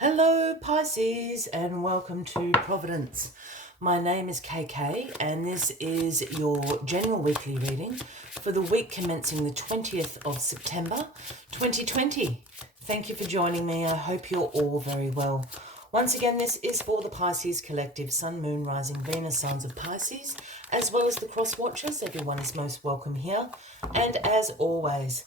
Hello Pisces and welcome to Providence. My name is KK and this is your general weekly reading for the week commencing the 20th of September 2020. Thank you for joining me. I hope you're all very well. Once again, this is for the Pisces Collective, Sun, Moon, Rising, Venus, Signs of Pisces, as well as the Cross Watchers. Everyone is most welcome here. And as always,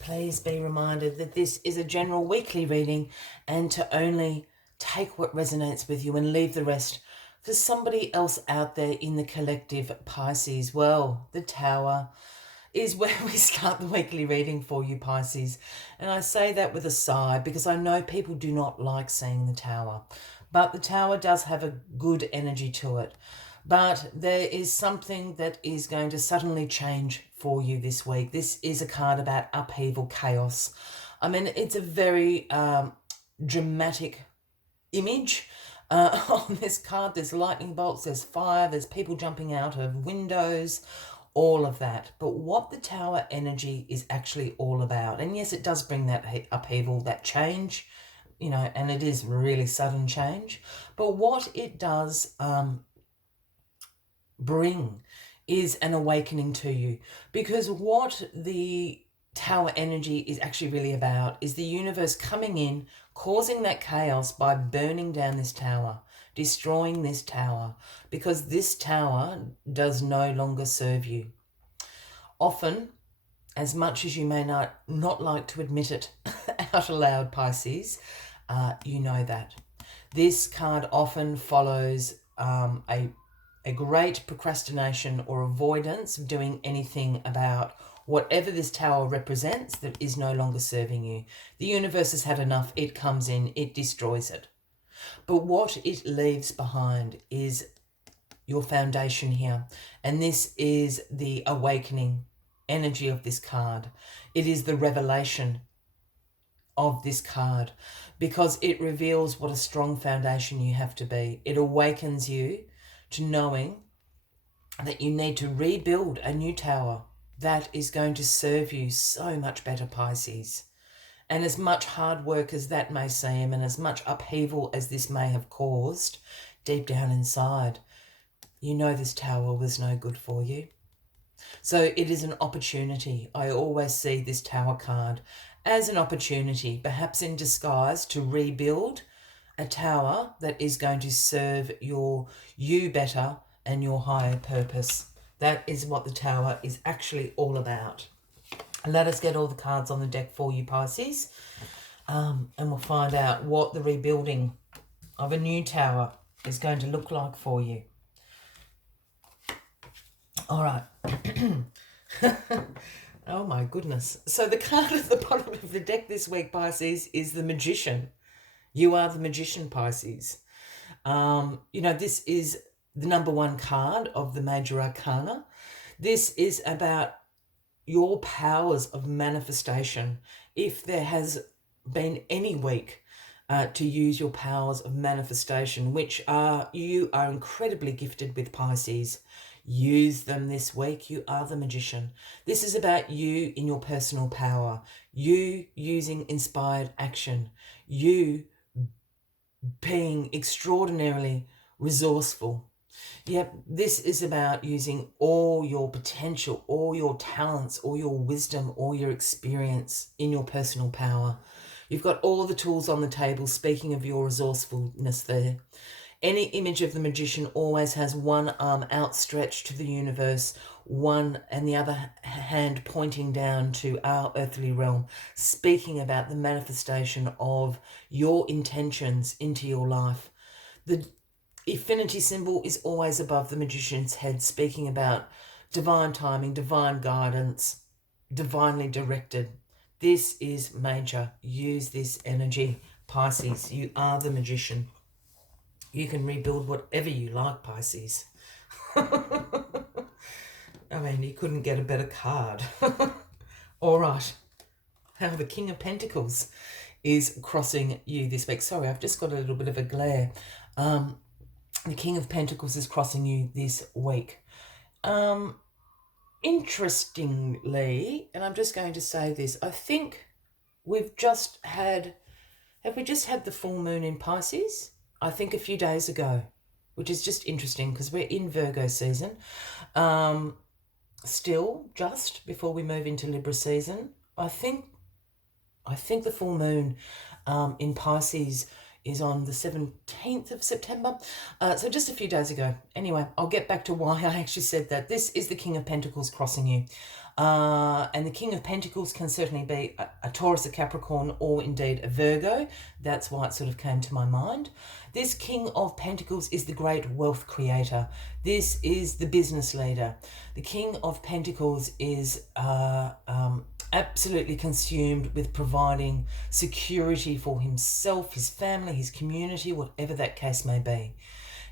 please be reminded that this is a general weekly reading and to only take what resonates with you and leave the rest for somebody else out there in the collective Pisces. Well, the Tower is where we start the weekly reading for you, Pisces. And I say that with a sigh because I know people do not like seeing the Tower. But the Tower does have a good energy to it. But there is something that is going to suddenly change for you this week. This is a card about upheaval, chaos. I mean, it's a very dramatic image. On this card, there's lightning bolts, there's fire, there's people jumping out of windows, all of that. But what the Tower energy is actually all about, and yes, it does bring that upheaval, that change, you know, and it is really sudden change. But what it does bring is an awakening to you, because what the Tower energy is actually really about is the universe coming in, causing that chaos by burning down this tower, destroying this tower, because this tower does no longer serve you. Often, as much as you may not like to admit it out aloud, Pisces, you know that. This card often follows a great procrastination or avoidance of doing anything about whatever this tower represents that is no longer serving you. The universe has had enough. It comes in, it destroys it. But what it leaves behind is your foundation here. And this is the awakening energy of this card. It is the revelation of this card because it reveals what a strong foundation you have to be. It awakens you to knowing that you need to rebuild a new tower that is going to serve you so much better, Pisces. And as much hard work as that may seem, and as much upheaval as this may have caused, deep down inside, you know this tower was no good for you. So it is an opportunity. I always see this Tower card as an opportunity, perhaps in disguise, to rebuild a tower that is going to serve you better and your higher purpose. That is what the Tower is actually all about. Let us get all the cards on the deck for you, Pisces, and we'll find out what the rebuilding of a new tower is going to look like for you. All right. Oh my goodness. So the card at the bottom of the deck this week, Pisces, is the Magician. You are the Magician, Pisces. This is the number one card of the Major Arcana. This is about your powers of manifestation. If there has been any week to use your powers of manifestation, which you are incredibly gifted with, Pisces, use them this week. You are the Magician. This is about you in your personal power, you using inspired action, you being extraordinarily resourceful. Yep, this is about using all your potential, all your talents, all your wisdom, all your experience in your personal power. You've got all the tools on the table, speaking of your resourcefulness there. Any image of the Magician always has one arm outstretched to the universe, one and the other hand pointing down to our earthly realm, speaking about the manifestation of your intentions into your life. The infinity symbol is always above the Magician's head, speaking about divine timing, divine guidance, divinely directed. This is major. Use this energy, Pisces. You are the Magician. You can rebuild whatever you like, Pisces. I mean, you couldn't get a better card. All right. How the King of Pentacles is crossing you this week. Sorry, I've just got a little bit of a glare. The King of Pentacles is crossing you this week. Interestingly, and I'm just going to say this, I think we've just had Have we just had the full moon in Pisces? I think a few days ago, which is just interesting because we're in Virgo season. Still, just before we move into Libra season, I think the full moon in Pisces is on the 17th of September. So just a few days ago. Anyway, I'll get back to why I actually said that. This is the King of Pentacles crossing you. And the King of Pentacles can certainly be a Taurus, a Capricorn, or indeed a Virgo. That's why it sort of came to my mind. This King of Pentacles is the great wealth creator. This is the business leader. The King of Pentacles is absolutely consumed with providing security for himself, his family, his community, whatever that case may be.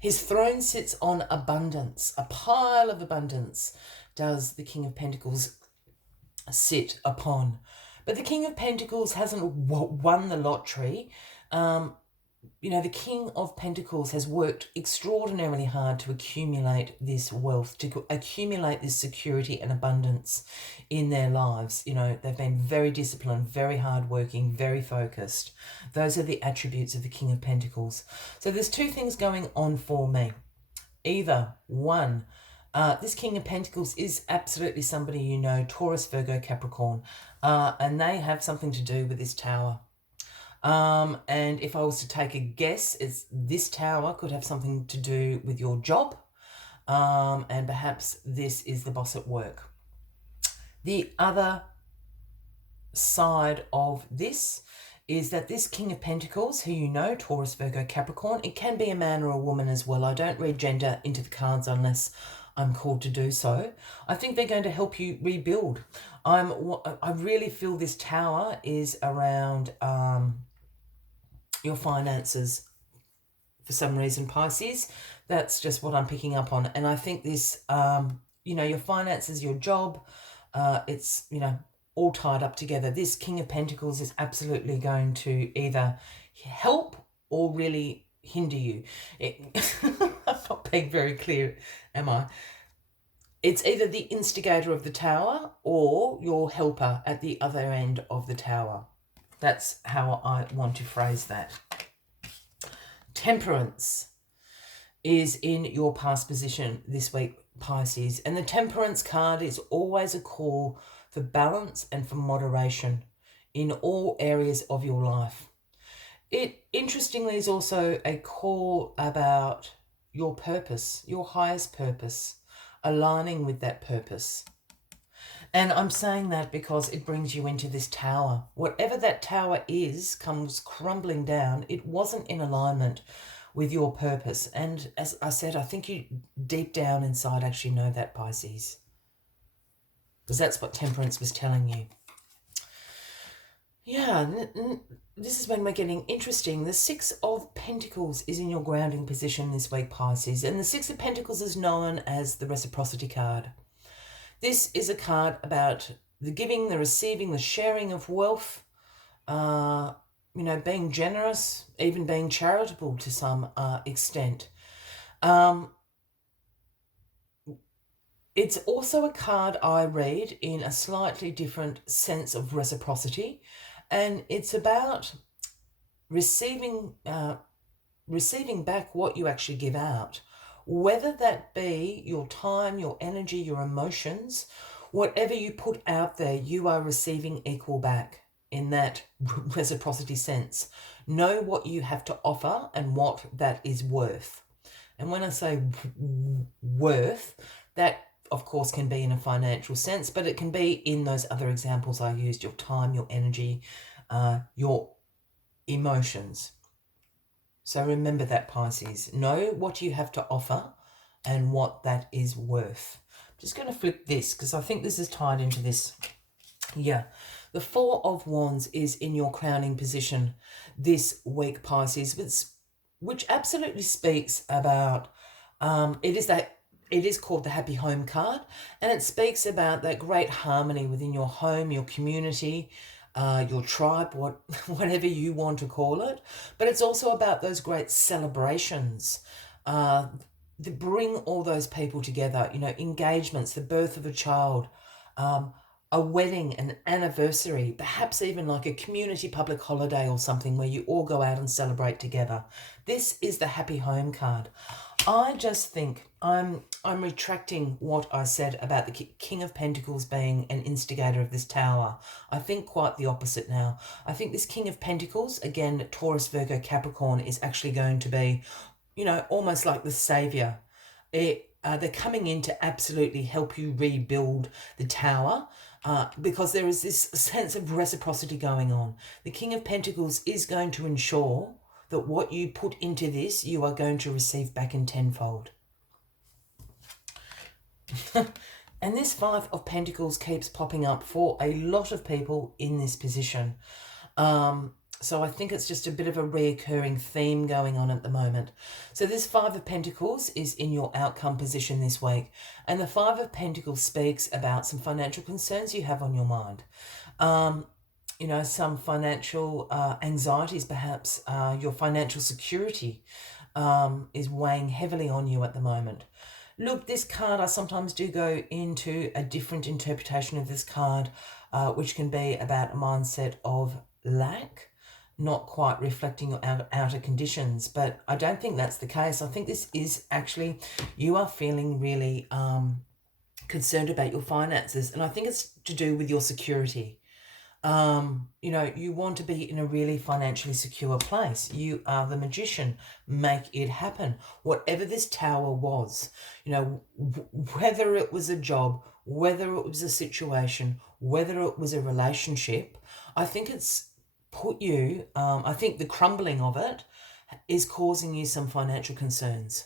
His throne sits on abundance, a pile of abundance does the King of Pentacles sit upon. But the King of Pentacles hasn't won the lottery. The King of Pentacles has worked extraordinarily hard to accumulate this wealth, to accumulate this security and abundance in their lives. They've been very disciplined, very hardworking, very focused. Those are the attributes of the King of Pentacles. So there's two things going on for me. Either one, this King of Pentacles is absolutely somebody Taurus, Virgo, Capricorn, and they have something to do with this tower. And if I was to take a guess, this tower could have something to do with your job, and perhaps this is the boss at work. The other side of this is that this King of Pentacles, who Taurus, Virgo, Capricorn, it can be a man or a woman as well. I don't read gender into the cards unless I'm called to do so. I think they're going to help you rebuild. I really feel this tower is around your finances for some reason, Pisces. That's just what I'm picking up on. And I think this, your finances, your job, it's, all tied up together. This King of Pentacles is absolutely going to either help or really hinder you. I'm not being very clear, am I? It's either the instigator of the tower or your helper at the other end of the tower. That's how I want to phrase that. Temperance is in your past position this week, Pisces. And the Temperance card is always a call for balance and for moderation in all areas of your life. It, interestingly, is also a call about your purpose, your highest purpose, aligning with that purpose. And I'm saying that because it brings you into this tower. Whatever that tower is comes crumbling down. It wasn't in alignment with your purpose. And as I said, I think you deep down inside actually know that, Pisces. Because that's what Temperance was telling you. Yeah, this is when we're getting interesting. The Six of Pentacles is in your grounding position this week, Pisces. And the Six of Pentacles is known as the reciprocity card. This is a card about the giving, the receiving, the sharing of wealth, being generous, even being charitable to some extent. It's also a card I read in a slightly different sense of reciprocity, and it's about receiving back what you actually give out. Whether that be your time, your energy, your emotions, whatever you put out there, you are receiving equal back in that reciprocity sense. Know what you have to offer and what that is worth. And when I say worth, that of course can be in a financial sense, but it can be in those other examples I used, your time, your energy, your emotions. So remember that, Pisces. Know what you have to offer and what that is worth. I'm just going to flip this because I think this is tied into this. Yeah. The Four of Wands is in your crowning position this week, Pisces, which absolutely speaks about, it is called the Happy Home card, and it speaks about that great harmony within your home, your community, your tribe, whatever you want to call it. But it's also about those great celebrations that bring all those people together, engagements, the birth of a child, a wedding, an anniversary, perhaps even like a community public holiday or something where you all go out and celebrate together. This is the happy home card. I just think I'm retracting what I said about the King of Pentacles being an instigator of this tower. I think quite the opposite now. I think this King of Pentacles, again, Taurus, Virgo, Capricorn, is actually going to be, you know, almost like the savior. They're coming in to absolutely help you rebuild the tower. Because there is this sense of reciprocity going on. The King of Pentacles is going to ensure that what you put into this, you are going to receive back in tenfold. And this Five of Pentacles keeps popping up for a lot of people in this position. So I think it's just a bit of a reoccurring theme going on at the moment. So this Five of Pentacles is in your outcome position this week. And the Five of Pentacles speaks about some financial concerns you have on your mind. You know, some financial anxieties, perhaps. Your financial security is weighing heavily on you at the moment. Look, this card, I sometimes do go into a different interpretation of this card, which can be about a mindset of lack, not quite reflecting your outer conditions, but I don't think that's the case. I think this is actually, you are feeling really concerned about your finances, and I think it's to do with your security. You know, you want to be in a really financially secure place. You are the magician. Make it happen. Whatever this tower was, you know, whether it was a job, whether it was a situation, whether it was a relationship, I think it's put you, I think the crumbling of it is causing you some financial concerns.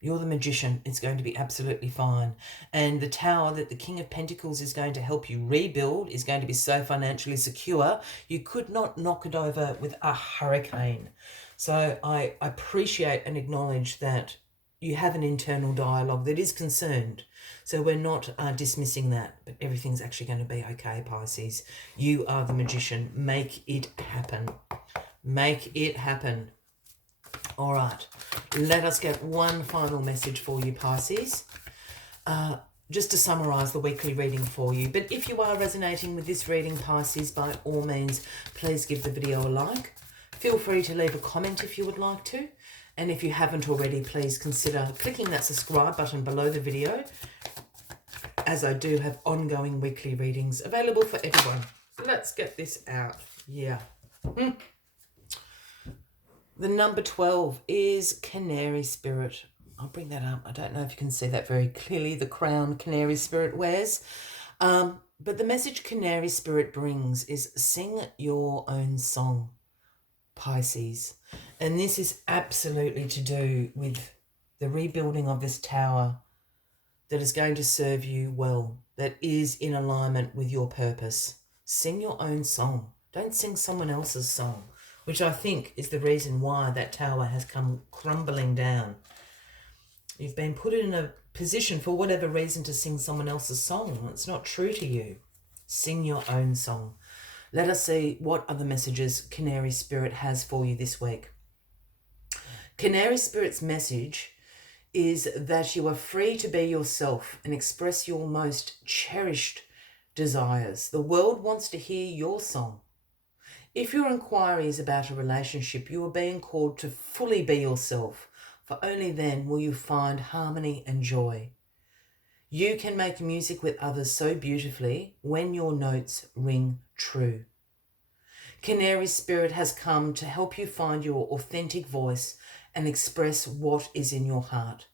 You're the magician. It's going to be absolutely fine. And the tower that the King of Pentacles is going to help you rebuild is going to be so financially secure, you could not knock it over with a hurricane. So I appreciate and acknowledge that you have an internal dialogue that is concerned. So we're not dismissing that, but everything's actually going to be okay, Pisces. You are the magician. Make it happen. Make it happen. All right, let us get one final message for you, Pisces. Just to summarise the weekly reading for you. But if you are resonating with this reading, Pisces, by all means, please give the video a like. Feel free to leave a comment if you would like to. And if you haven't already, please consider clicking that subscribe button below the video, as I do have ongoing weekly readings available for everyone. Let's get this out. Yeah. The number 12 is Canary Spirit. I'll bring that up. I don't know if you can see that very clearly, the crown Canary Spirit wears. But the message Canary Spirit brings is sing your own song, Pisces. And this is absolutely to do with the rebuilding of this tower that is going to serve you well, that is in alignment with your purpose. Sing your own song. Don't sing someone else's song, which I think is the reason why that tower has come crumbling down. You've been put in a position for whatever reason to sing someone else's song. It's not true to you. Sing your own song. Let us see what other messages Canary Spirit has for you this week. Canary Spirit's message is that you are free to be yourself and express your most cherished desires. The world wants to hear your song. If your inquiry is about a relationship, you are being called to fully be yourself, for only then will you find harmony and joy. You can make music with others so beautifully when your notes ring true. Canary Spirit has come to help you find your authentic voice and express what is in your heart.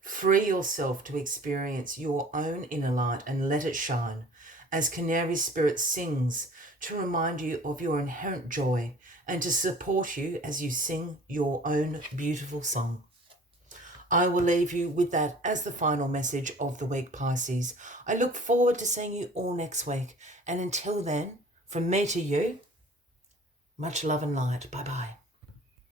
Free yourself to experience your own inner light and let it shine, as Canary Spirit sings to remind you of your inherent joy and to support you as you sing your own beautiful song. I will leave you with that as the final message of the week, Pisces. I look forward to seeing you all next week. And until then, from me to you, much love and light. Bye-bye.